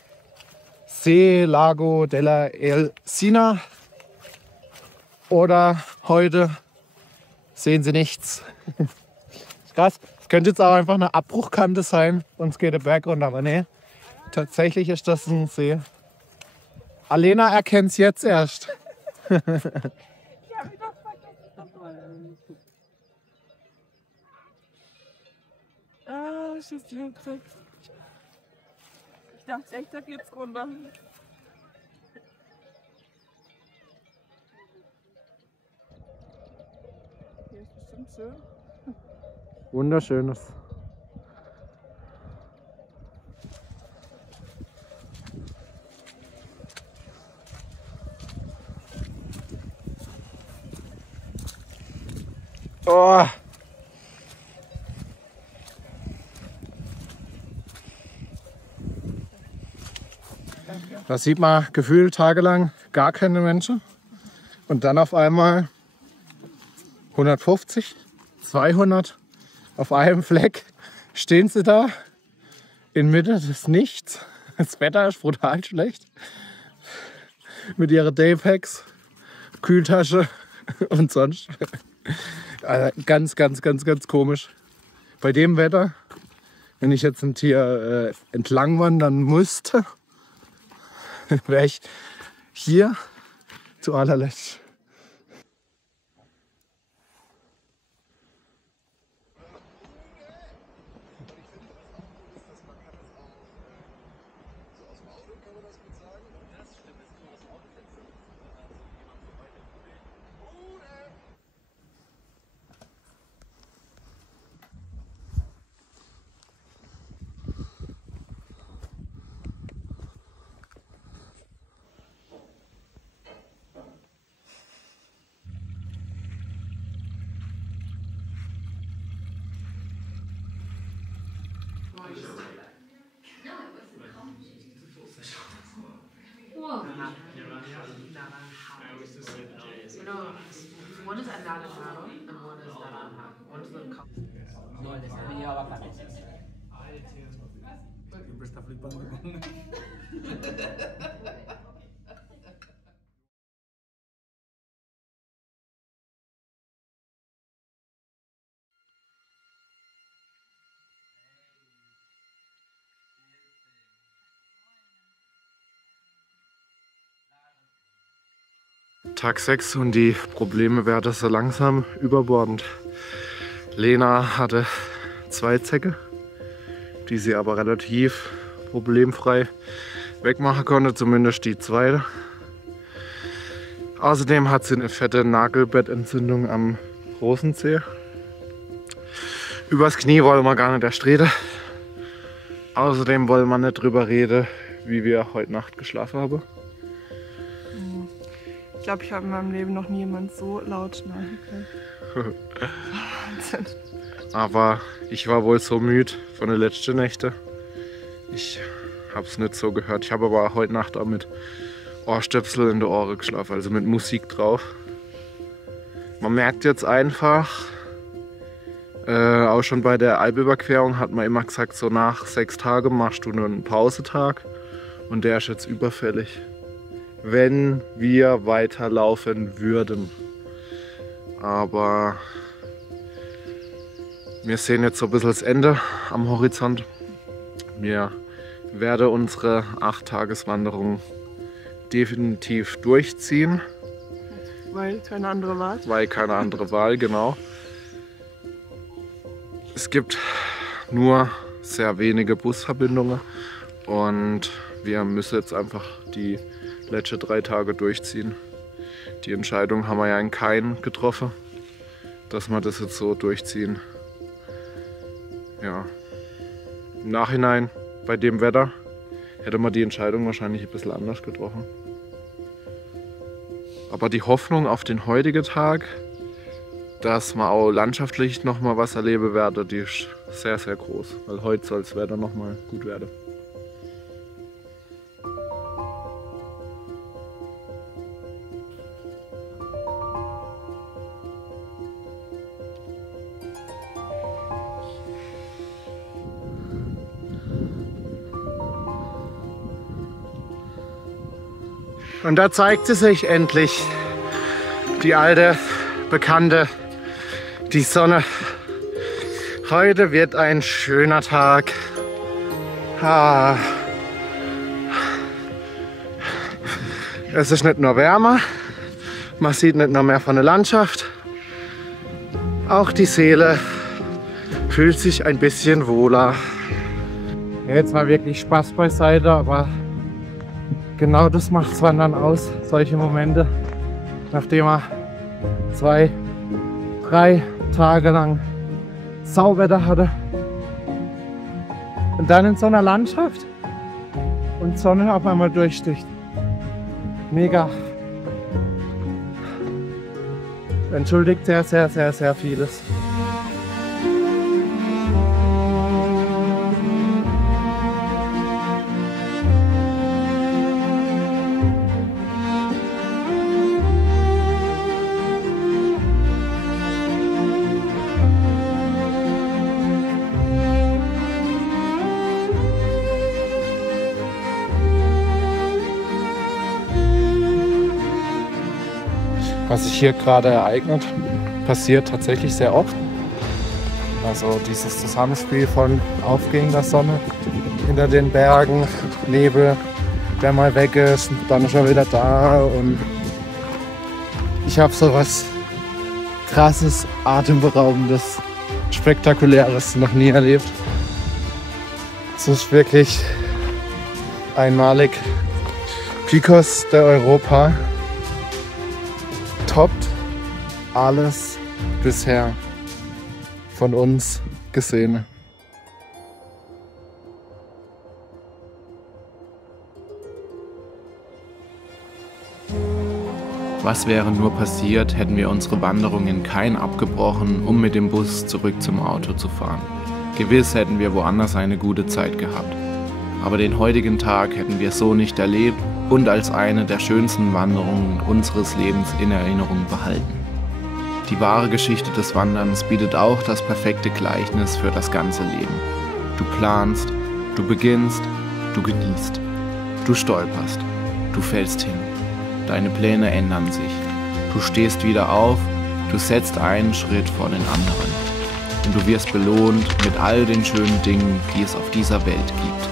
See Lago della Elsina. Oder heute sehen Sie nichts. Krass, es könnte jetzt auch einfach eine Abbruchkante sein und es geht der Berg runter, aber nee, tatsächlich ist das ein See. Alena erkennt es jetzt erst. Ich habe mich doch vergessen. Ah, ich ist die gekriegt. Ich dachte echt, da geht's runter. Hier ist bestimmt schön. Wunderschönes. Oh. Da sieht man gefühlt tagelang gar keine Menschen. Und dann auf einmal 150, 200 auf einem Fleck stehen sie da inmitten des Nichts. Das Wetter ist brutal schlecht. Mit ihren Daypacks, Kühltasche und sonst. Also ganz komisch. Bei dem Wetter Wenn ich jetzt ein Tier entlang wandern müsste, wäre ich hier zu allerletzt. One is Andalataro and one is Naranja. One is the Siempre está flipando con... Tag 6 und die Probleme werden so langsam überbordend. Lena hatte 2 Zecke, die sie aber relativ problemfrei wegmachen konnte, zumindest die zweite. Außerdem hat sie eine fette Nagelbettentzündung am großen Zeh. Übers Knie wollen wir gar nicht erst reden. Außerdem wollen wir nicht drüber reden, wie wir heute Nacht geschlafen haben. Ich glaube, ich habe in meinem Leben noch nie jemand so laut schnarchen gehört. Wahnsinn. Aber ich war wohl so müde von den letzten Nächten. Ich habe es nicht so gehört. Ich habe aber heute Nacht auch mit Ohrstöpsel in der Ohren geschlafen, also mit Musik drauf. Man merkt jetzt einfach, auch schon bei der Alpüberquerung hat man immer gesagt, so nach 6 Tagen machst du nur einen Pausetag und der ist jetzt überfällig, wenn wir weiterlaufen würden. Aber wir sehen jetzt so ein bisschen das Ende am Horizont. Wir werden unsere 8-Tages-Wanderung definitiv durchziehen. Weil keine andere Wahl. Weil keine andere Wahl, genau. Es gibt nur sehr wenige Busverbindungen und wir müssen jetzt einfach die letzten 3 Tage durchziehen. Die Entscheidung haben wir ja in Caen getroffen, dass wir das jetzt so durchziehen. Ja. Im Nachhinein, bei dem Wetter, hätte man die Entscheidung wahrscheinlich ein bisschen anders getroffen. Aber die Hoffnung auf den heutigen Tag, dass man auch landschaftlich noch mal was erleben werde, die ist sehr, sehr groß. Weil heute soll das Wetter noch mal gut werden. Und da zeigt sie sich endlich, die alte, bekannte, die Sonne. Heute wird ein schöner Tag. Es ist nicht nur wärmer, man sieht nicht nur mehr von der Landschaft, auch die Seele fühlt sich ein bisschen wohler. Ja, jetzt mal wirklich Spaß beiseite, aber genau das macht's Wandern aus, solche Momente, nachdem man 2, 3 Tage lang Sauwetter hatte und dann in so einer Landschaft und Sonne auf einmal durchsticht. Mega. Entschuldigt sehr, sehr, sehr, sehr vieles. Was sich hier gerade ereignet, passiert tatsächlich sehr oft. Also dieses Zusammenspiel von aufgehender Sonne hinter den Bergen, Nebel, der mal weg ist, dann ist er wieder da und ich habe so was Krasses, Atemberaubendes, Spektakuläres noch nie erlebt. Es ist wirklich einmalig. Picos de Europa toppt alles bisher von uns Gesehene. Was wäre nur passiert, hätten wir unsere Wanderung in Caen abgebrochen, um mit dem Bus zurück zum Auto zu fahren. Gewiss hätten wir woanders eine gute Zeit gehabt. Aber den heutigen Tag hätten wir so nicht erlebt und als eine der schönsten Wanderungen unseres Lebens in Erinnerung behalten. Die wahre Geschichte des Wanderns bietet auch das perfekte Gleichnis für das ganze Leben. Du planst, du beginnst, du genießt, du stolperst, du fällst hin. Deine Pläne ändern sich. Du stehst wieder auf, du setzt einen Schritt vor den anderen. Und du wirst belohnt mit all den schönen Dingen, die es auf dieser Welt gibt.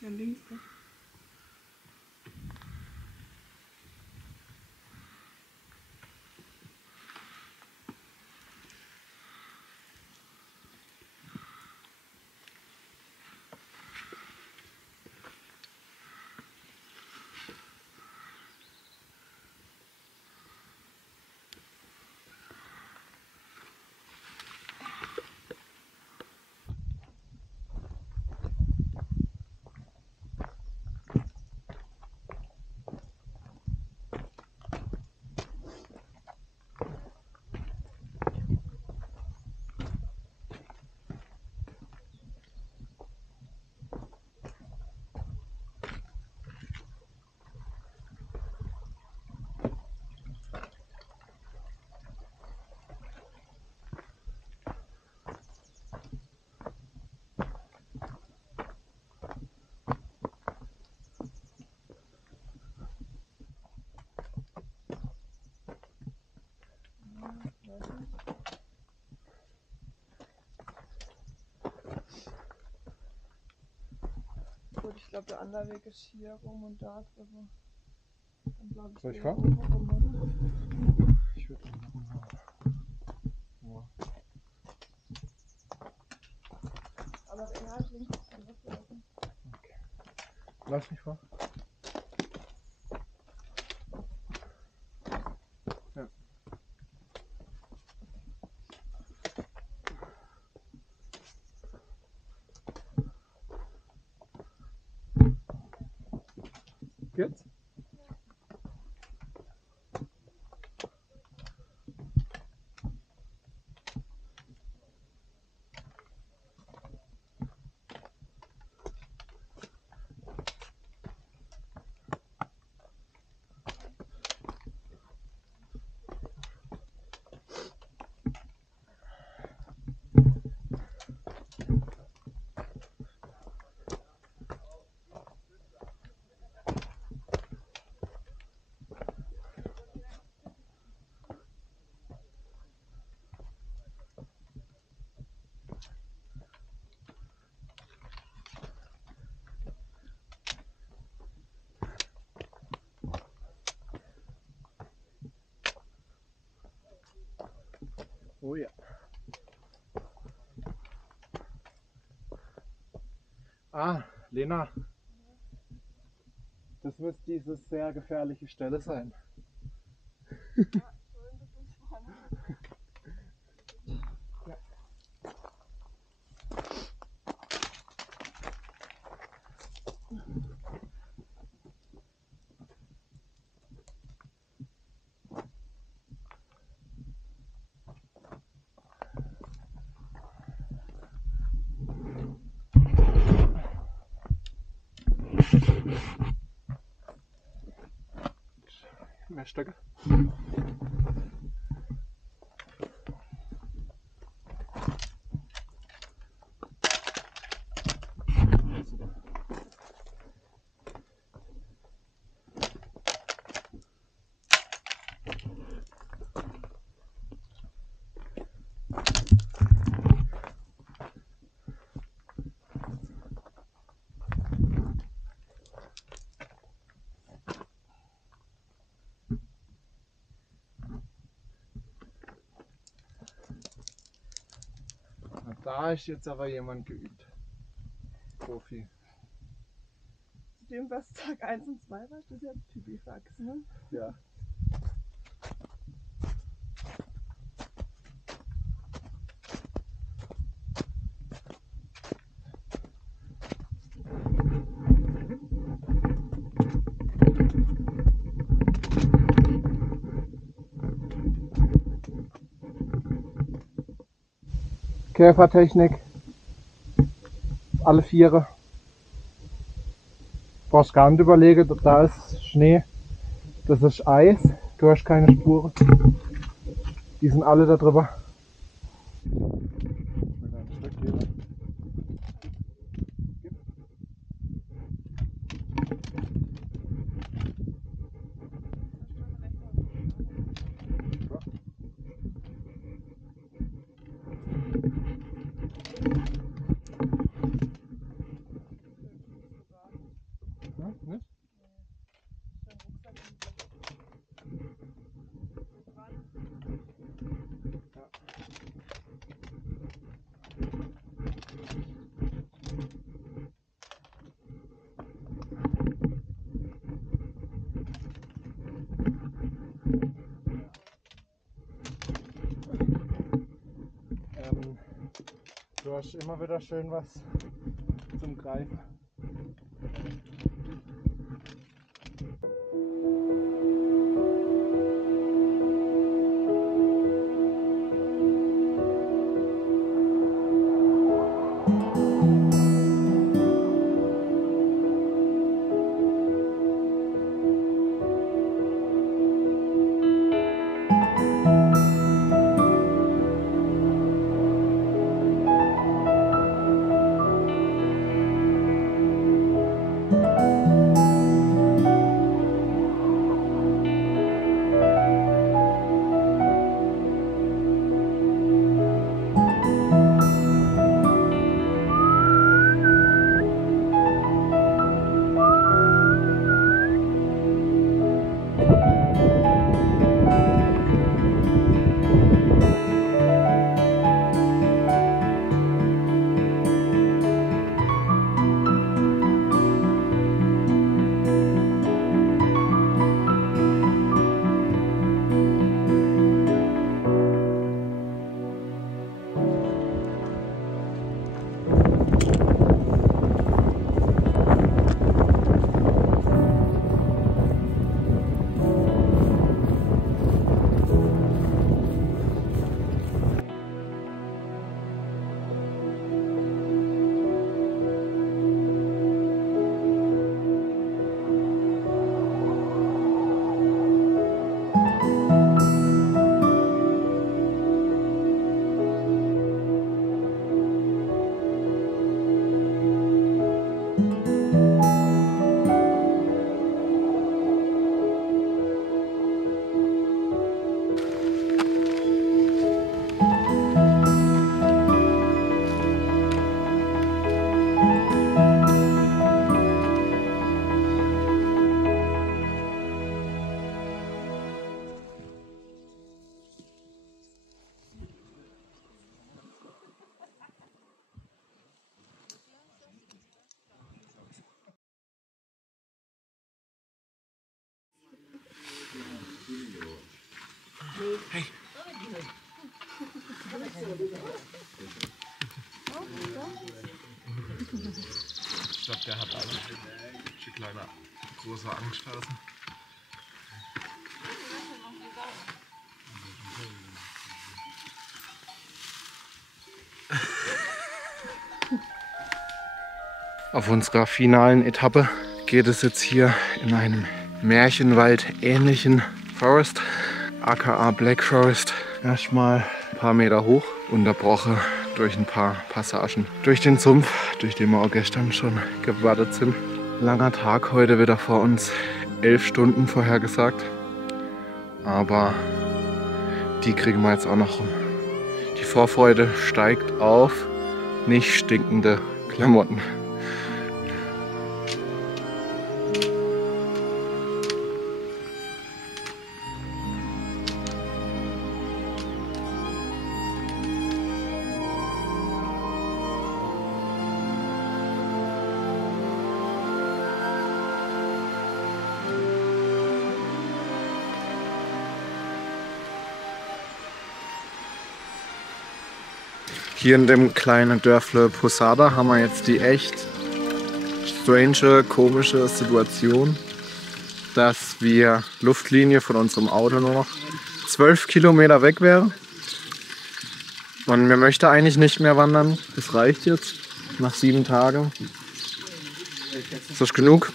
Hier links. Gut, ich glaube, der andere Weg ist hier rum und da drüber. Dann glaube ich, Soll ich hier fahren? oben rum, oder? Ich würde ja. Aber der hat links zurücklaufen. Lass mich vor. Ja. Jetzt? Oh ja. Ah, Lena. Das muss diese sehr gefährliche Stelle sein. Ja. Mehr Stöcke. Da ist jetzt aber jemand geübt. Profi. Zu dem, was Tag 1 und 2 war, das ist ja Pipifax, ne? Ja. Käfertechnik. Alle Viere. Brauchst gar nicht überlegen, da ist Schnee, das ist Eis, du hast keine Spuren. Die sind alle da drüber. Du hast immer wieder schön was zum Greifen. Hey. glaube, der hat alles. Ein kleiner, großer Angsthasen. Auf unserer finalen Etappe geht es jetzt hier in einem Märchenwald-ähnlichen Forest, aka Black Forest, erstmal ein paar Meter hoch, unterbrochen durch ein paar Passagen durch den Sumpf, durch den wir auch gestern schon gewandert sind. Langer Tag heute wieder vor uns, 11 Stunden vorhergesagt, aber die kriegen wir jetzt auch noch rum. Die Vorfreude steigt auf nicht stinkende Klamotten. Hier in dem kleinen Dörfle Posada haben wir jetzt die echt strange, komische Situation, dass wir Luftlinie von unserem Auto nur noch 12 Kilometer weg wäre. Und wir möchten eigentlich nicht mehr wandern. Das reicht jetzt nach 7 Tagen. Das ist genug.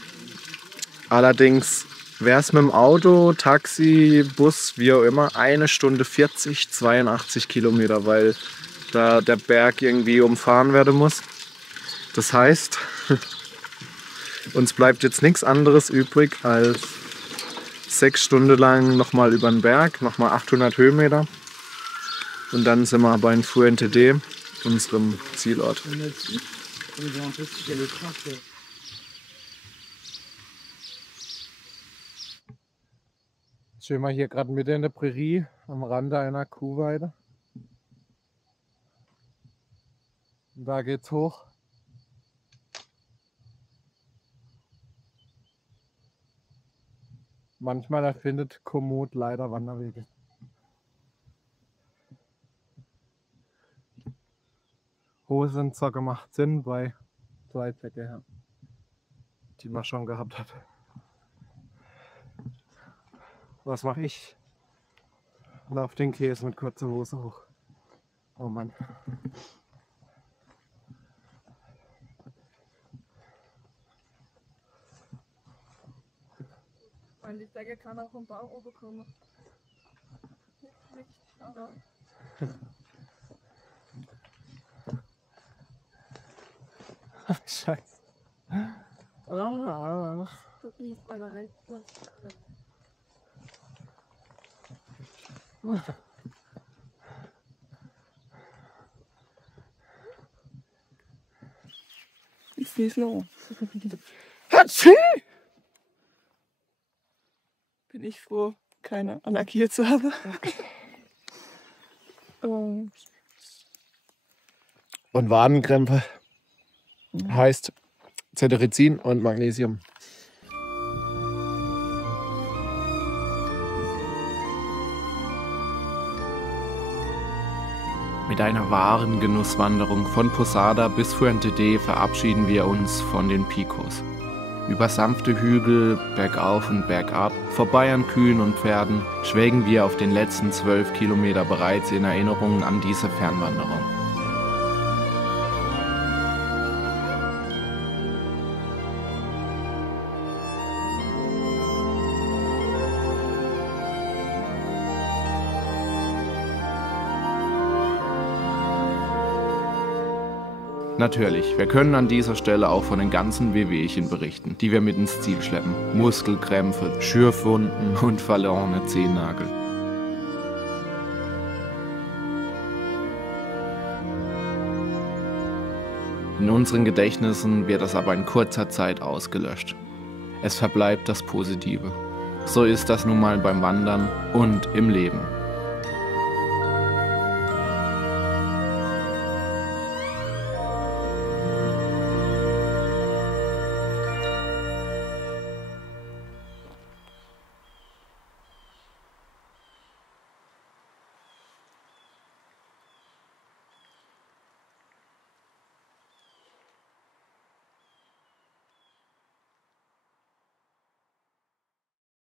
Allerdings wäre es mit dem Auto, Taxi, Bus, wie auch immer, 1 Stunde 40, 82 Kilometer, weil da der Berg irgendwie umfahren werden muss. Das heißt, uns bleibt jetzt nichts anderes übrig, als 6 Stunden lang nochmal über den Berg, nochmal 800 Höhenmeter. Und dann sind wir bei Fuente, unserem Zielort. Stehen wir hier gerade mitten in der Prärie, am Rande einer Kuhweide. Und da geht's hoch. Manchmal erfindet Komoot leider Wanderwege. Hosen so gemacht sind bei 2 Säcke her, die man schon gehabt hat. Was mache ich? Lauf den Käse mit kurzer Hose hoch. Oh Mann. Weil die Decke kann auch vom Bauch oben kommen. Scheiße. Ich sehe es noch. Bin ich froh, keine Allergie zu haben. Und Wadenkrämpfe heißt Cetirizin und Magnesium. Mit einer wahren Genusswanderung von Posada bis Fuente verabschieden wir uns von den Picos. Über sanfte Hügel, bergauf und bergab, vorbei an Kühen und Pferden, schwelgen wir auf den letzten 12 Kilometer bereits in Erinnerung an diese Fernwanderung. Natürlich, wir können an dieser Stelle auch von den ganzen Wehwehchen berichten, die wir mit ins Ziel schleppen. Muskelkrämpfe, Schürfwunden und verlorene Zehennagel. In unseren Gedächtnissen wird das aber in kurzer Zeit ausgelöscht. Es verbleibt das Positive. So ist das nun mal beim Wandern und im Leben.